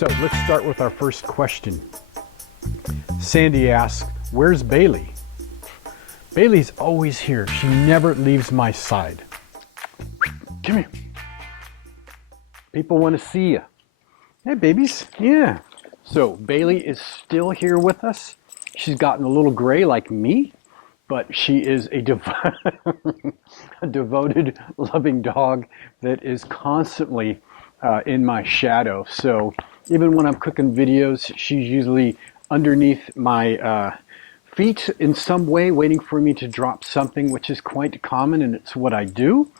So let's start with our first question. Sandy asks, where's Bailey? Bailey's always here. She never leaves my side. Come here. People want to see you. Hey, babies. Yeah. So Bailey is still here with us. She's gotten a little gray like me, but she is a devoted, loving dog that is constantly in my shadow. So even when I'm cooking videos, she's usually underneath my feet in some way, waiting for me to drop something, which is quite common, and it's what I do.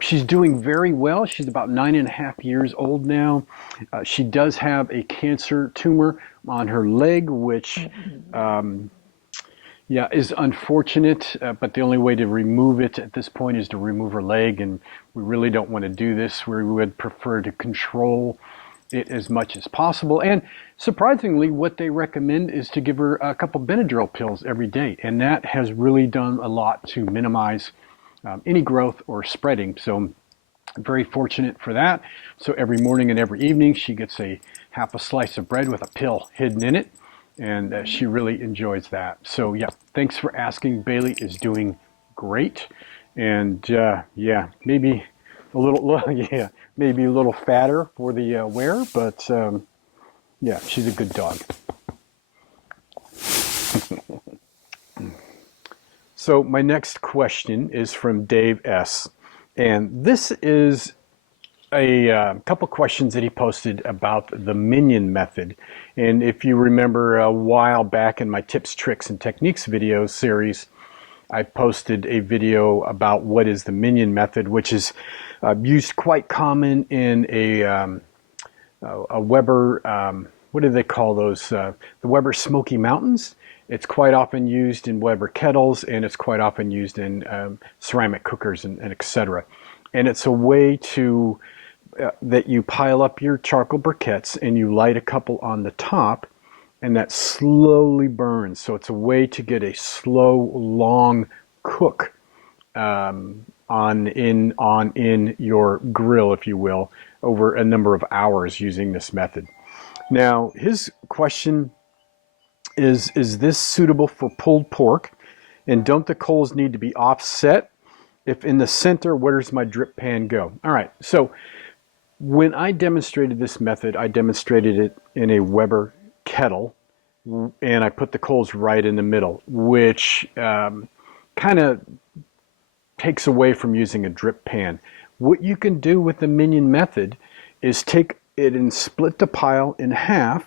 She's doing very well. She's about 9.5 years old now. She does have a cancer tumor on her leg, which yeah, is unfortunate, but the only way to remove it at this point is to remove her leg, and we really don't want to do this. We would prefer to control it as much as possible. And surprisingly, what they recommend is to give her a couple Benadryl pills every day, and that has really done a lot to minimize any growth or spreading. So I'm very fortunate for that. So every morning and every evening she gets a half a slice of bread with a pill hidden in it, and she really enjoys that. So yeah, thanks for asking. Bailey is doing great, and yeah, maybe a little yeah, maybe a little fatter for the wear, but yeah, she's a good dog. So my next question is from Dave S. And this is a couple questions that he posted about the Minion method. And if you remember a while back in my tips, tricks, and techniques video series, I posted a video about what is the Minion method, which is used quite common in a Weber, what do they call those? The Weber Smoky Mountains. It's quite often used in Weber kettles, and it's quite often used in ceramic cookers and etc. And it's a way to that you pile up your charcoal briquettes and you light a couple on the top, and that slowly burns. So it's a way to get a slow, long cook on in your grill, if you will, over a number of hours using this method. Now, his question is this suitable for pulled pork? And don't the coals need to be offset? If in the center, where does my drip pan go? All right, so when I demonstrated this method, I demonstrated it in a Weber kettle, and I put the coals right in the middle, which kind of takes away from using a drip pan. What you can do with the Minion method is take it and split the pile in half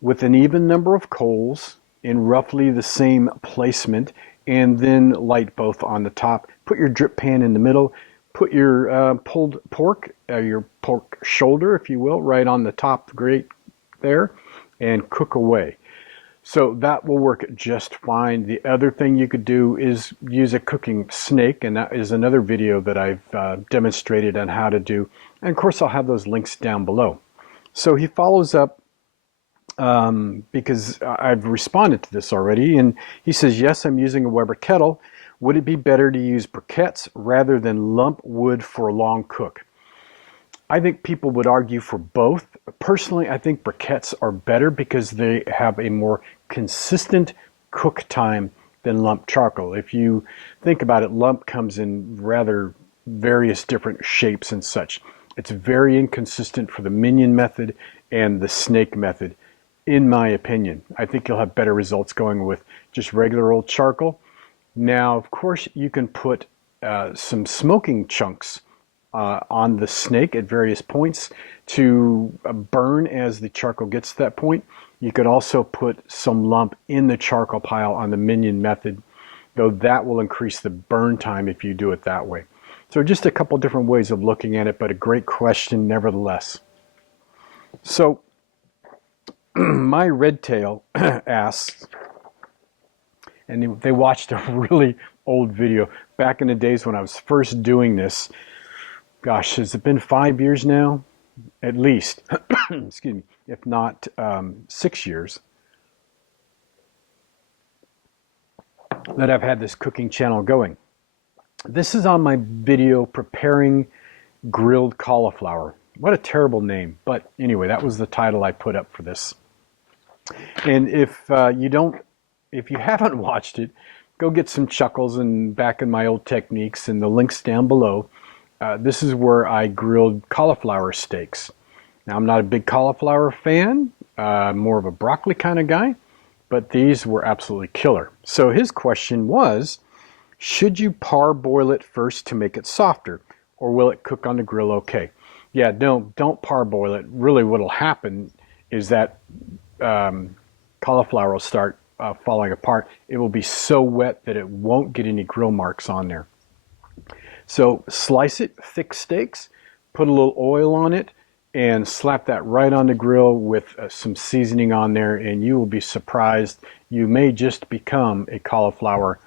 with an even number of coals in roughly the same placement, and then light both on the top. Put your drip pan in the middle, put your pulled pork, your pork shoulder, if you will, right on the top grate there, and cook away. So that will work just fine. The other thing you could do is use a cooking snake, and that is another video that I've demonstrated on how to do. And of course, I'll have those links down below. So he follows up because I've responded to this already, and he says, yes, I'm using a Weber kettle. Would it be better to use briquettes rather than lump wood for a long cook? I think people would argue for both. Personally, I think briquettes are better because they have a more consistent cook time than lump charcoal. If you think about it, lump comes in rather various different shapes and such. It's very inconsistent for the Minion method and the snake method, in my opinion. I think you'll have better results going with just regular old charcoal. Now, of course, you can put some smoking chunks on the snake at various points to burn as the charcoal gets to that point. You could also put some lump in the charcoal pile on the Minion method, though that will increase the burn time if you do it that way. So just a couple different ways of looking at it, but a great question nevertheless. So MyREDTAIL asks, and they watched a really old video back in the days when I was first doing this. Gosh, has it been 5 years now? At least, excuse me, if not 6 years, that I've had this cooking channel going. This is on my video preparing grilled cauliflower. What a terrible name. But anyway, that was the title I put up for this. And if if you haven't watched it, go get some chuckles and back in my old techniques, and the link's down below. This is where I grilled cauliflower steaks. Now, I'm not a big cauliflower fan, more of a broccoli kind of guy, but these were absolutely killer. So his question was, should you parboil it first to make it softer, or will it cook on the grill okay? Yeah, don't parboil it. Really what'll happen is that cauliflower will start falling apart. It will be so wet that it won't get any grill marks on there. So slice it, thick steaks, put a little oil on it, and slap that right on the grill with some seasoning on there, and you will be surprised. You may just become a cauliflower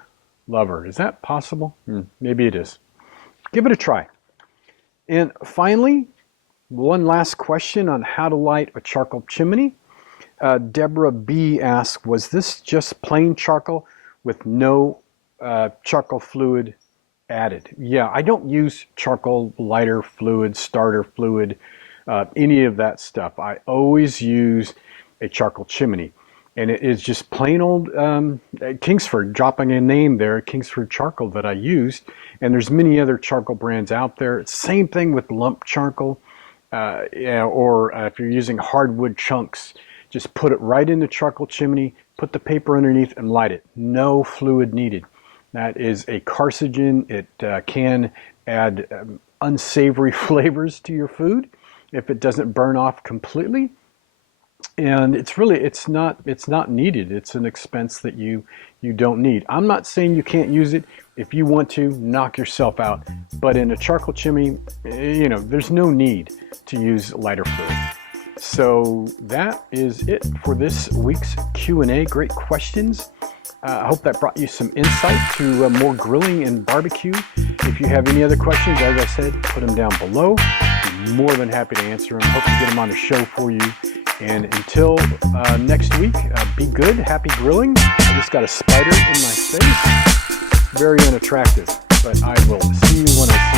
lover. Is that possible? Maybe it is. Give it a try. And finally, one last question on how to light a charcoal chimney. Deborah B asks, was this just plain charcoal with no charcoal fluid added? Yeah, I don't use charcoal lighter fluid, starter fluid, any of that stuff. I always use a charcoal chimney, and it is just plain old Kingsford, dropping a name there, Kingsford charcoal that I used. And there's many other charcoal brands out there. Same thing with lump charcoal, or if you're using hardwood chunks, just put it right in the charcoal chimney, put the paper underneath and light it. No fluid needed. That is a carcinogen. It can add unsavory flavors to your food if it doesn't burn off completely. And it's not needed. It's an expense that you don't need. I'm not saying you can't use it. If you want to, knock yourself out. But in a charcoal chimney, there's no need to use lighter fluid. So that is it for this week's Q&A. Great questions. I hope that brought you some insight to more grilling and barbecue. If you have any other questions, as I said, put them down below. I'm more than happy to answer them. Hope to get them on the show for you. And until next week, be good, happy grilling. I just got a spider in my face. Very unattractive, but I will see you when I see you.